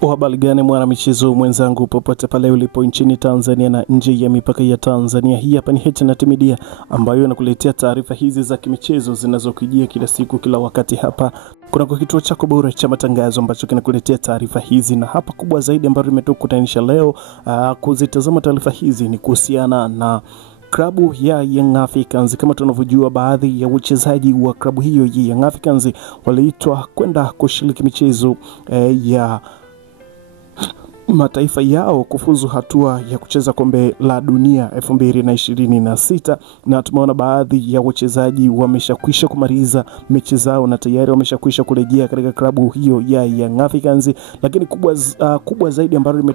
Habari gani mwana michezo mwenzangu popote pale ulipo nchini Tanzania na nje ya mipaka ya Tanzania. Hii hapa ni H&T Media ambayo inakuletea taarifa hizi za kimichezo zinazokujia kila siku kila wakati hapa. Kuna kituo chako bora cha matangazo ambacho kinakuletea taarifa hizi, na hapa kubwa zaidi ambayo nimetukutanisha leo kuzitazama taarifa hizi ni kuhusiana na klabu ya Young Africans. Kama tunavyojua, baadhi ya wachezaji wa klabu hiyo ya Young Africans waliitwa kwenda kushiriki michezo ya mataifa yao kufuzu hatua ya kucheza kombe la dunia 2026, na tumeona baadhi ya wachezaji wameshakwisha kumaliza mechi zao na tayari wameshakwisha kurejea katika klabu hiyo ya Young Africans. Lakini kubwa zaidi ambalo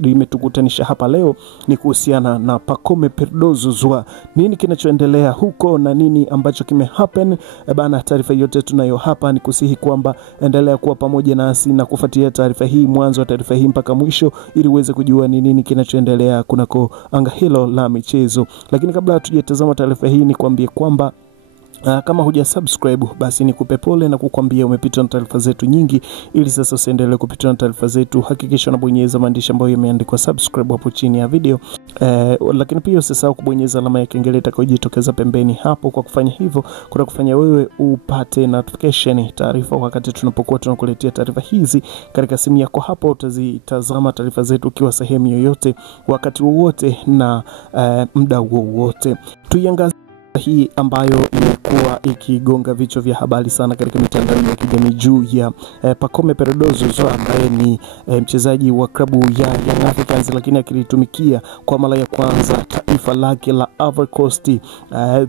limetukutanisha hapa leo ni kuhusiana na Pacome Zouzoua. Nini kinachoendelea huko na nini ambacho kimehappen bana? Taarifa yote tunayo hapa, ni kusihi kwamba endelea kuwa pamoja nasi na kufuatilia taarifa hii mwanzo wa taarifa hii mpaka mwisho ili uweze kujua ni nini kinachoendelea kunako anga hilo la michezo. Lakini kabla hatujatazama taarifa hii, ni kuambie kwamba kama huja subscribe basi nikupe pole na kukwambia umepitwa na taarifa zetu nyingi. Ili sasa usiendelee kupitwa na taarifa zetu, hakikisha unabonyeza maandishi ambayo yameandikwa subscribe hapo chini ya video. Lakini pia usisahau kubonyeza alama ya kengele itakayojitokeza pembeni hapo. Kwa kufanya hivyo kuna kufanya wewe upate notification, taarifa wakati tunapokuwa tunakuletea taarifa hizi katika simu yako. Hapo utazitazama taarifa zetu ukiwa sehemu yoyote, wakati wowote na muda wowote. Tuiangazie hii ambayo imekuwa ikigonga vichwa vya habari sana katika mitandao ya kijamii juu ya Pacome Zouzoua ambaye ni mchezaji wa klabu ya Young Africans, lakini akilitumikia kwa mara ya kwanza taifa lake la Ivory Coast,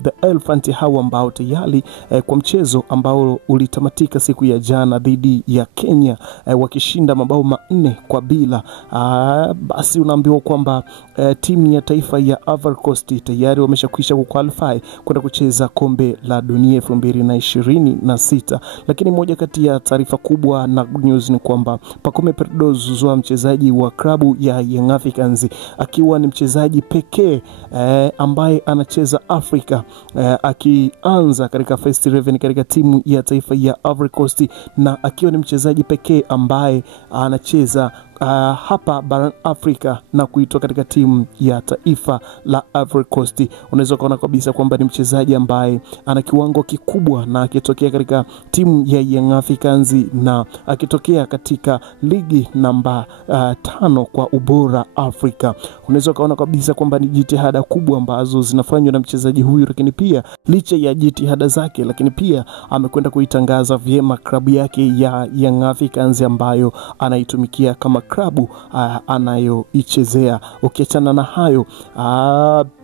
the Elephant hao ambao tayari kwa mchezo ambao ulitamatika siku ya jana dhidi ya Kenya wakishinda mabao 4-0, basi unaambiwa kwamba timu ya taifa ya Ivory Coast tayari wameshakwisha kuqualify kwenda kucheza kombe la dunia 2026. Lakini moja kati ya taarifa kubwa na good news ni kwamba Pacome Zouzoua, mchezaji wa klabu ya Young Africans, akiwa ni mchezaji pekee ambaye anacheza Afrika, akianza katika first 11 katika timu ya taifa ya Ivory Coast, na akiwa ni mchezaji pekee ambaye anacheza hapa barani Afrika na kuitwa katika timu ya taifa la Ivory Coast. Unaweza kuona kabisa kwamba ni mchezaji ambaye ana kiwango kikubwa, na akitokea katika timu ya Young Africans na akitokea katika ligi namba 5 kwa ubora Afrika. Unaweza kuona kabisa kwamba ni jitihada kubwa ambazo zinafanywa na mchezaji huyu, lakini pia licha ya jitihada zake, lakini pia amekwenda kuitangaza vyema klabu yake ya Young Africans ambayo anaitumikia kama klabu anayoichezea. Ukiachana na hayo,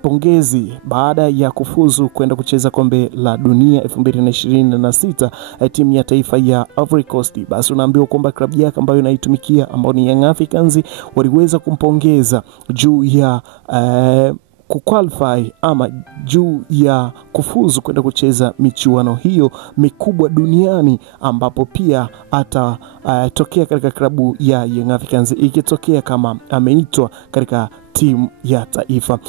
pongezi baada ya kufuzu kwenda kucheza kombe la dunia 2026 timu ya taifa ya Ivory Coast, basi unaambiwa kwamba klabu yake ambayo inaitumikia ambao ni Young Africans waliweza kumpongeza juu ya kuqualify ama juu ya kufuzu kwenda kucheza michuano hiyo mikubwa duniani, ambapo pia atatokea katika klabu ya Young Africans ikitokea kama ameitwa katika timu ya taifa.